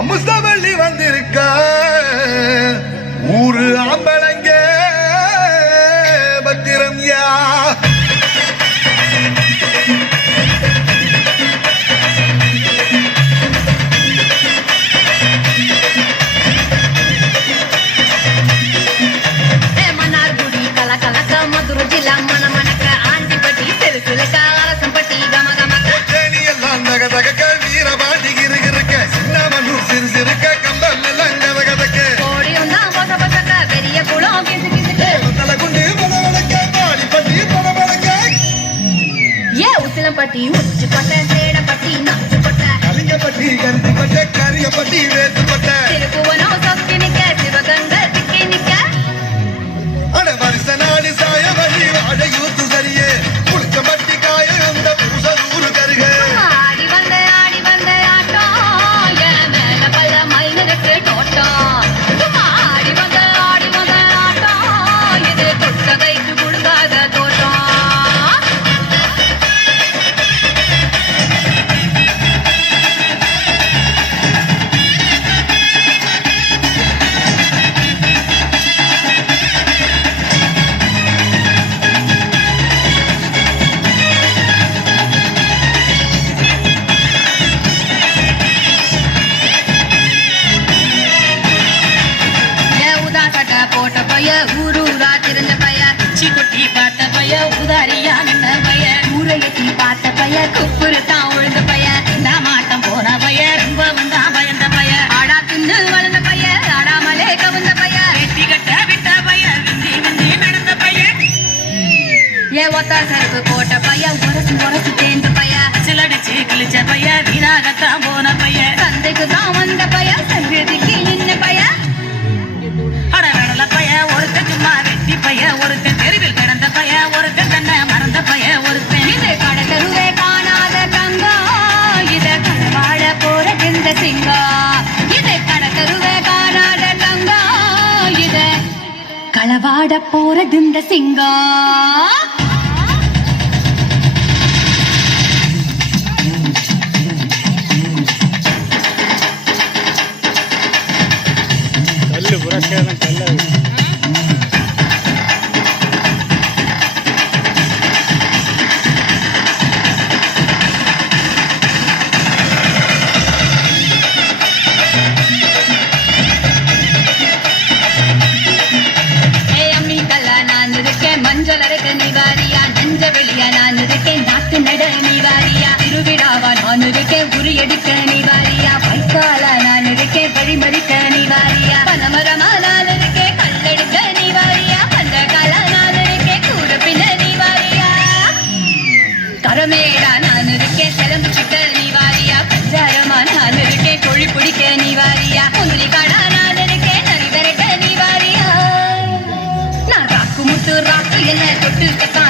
அமுசவள்ளி வந்திருக்க ஊரு ஆம்பளங்க பத்திரம் யா பட்டி உச்சி பட்ட சேடப்பட்டி நாச்சு பட்ட கலிங்கப்பட்டி கருத்தி பட்ட கரியப்பட்டி வேத்து பட்ட திருப்புவனம் சொக்கி நிக்க சிவகங்க திக்கி நிக்க அட வருஷ நாடு சாய வழி வாழ யூத்து சரியே புளிச்ச பட்டி காய அந்த பூசலூரு கருக ஆடி வந்த ஆட்டம் என் மேல பல மைனருக்கு தோட்டம் ஆடி வந்த ஆட்டம் இது தொட்ட கைக்கு கொடுக்காத தோட்டம் போட்ட பைய ஊரூரா தெரிஞ்ச பைய சிக்குட்டி பார்த்த பைய உதாரியா நின்ன பைய ஊரை எட்டி பார்த்த பைய குப்புரு தான் ஒழுந்த பைய மாட்டம் போன பைய ரொம்ப வந்தா பயந்த பைய ஆடா தின்னு வளர்ந்த பைய ஆடாமலே கவுந்த பைய வெட்டி கட்ட விட்ட பைய விந்தி விந்தி நடந்த பைய ஒத்த சருப்பு போட்ட பைய உரசு தேர்ந்த பைய சிலடிச்சு கிழிச்ச பைய வீணாகத்தான் போன பைய சந்தைக்கு தான் வந்த பைய சங்கதிக்கு நின்ன பைய ஒருத்தன் சும்மா வெட்டி பைய ஒருத்தன் தெருவில் கிடந்த பைய ஒருத்தன் தன்னை மறந்த பைய ஒருத்தன் இது கடத்தருவே காணாத தங்கம் இத கடவாழ போற இந்த சிங்கம் இது கடத்தருவே காணாத தங்கம் இத களவாட போறது இந்த சிங்கம் கல்லு புறக்கேதான் கல்ல மஞ்சள் அரைக்க நீவாரியா நெஞ்ச வெளியா நான் இருக்கேன் நாட்டு நட நீவாரியா திருவிழாவா நான் இருக்கேன் உரியடிக்க நீவாரியா பைக்காலா நான் இருக்கேன் வழிமறிக்க நீவாரியா பனமரமா நான் இருக்கேன் கல்லெடுக்க நீவாரியா பந்தகாலா நான் இருக்கேன் கூட பின்ன நீவாரியா கரமேடா நான் இருக்கேன் சிலம்பு சிட்ட நீவாரியா பஞ்சாரமா நான் இருக்கேன் கொழி பிடிக்க நீவாரியா குந்திரி காடா நான் இருக்கேன் நரி விரட்ட நீவாரியா ராக்கு என்ன தொட்டு கத்தான்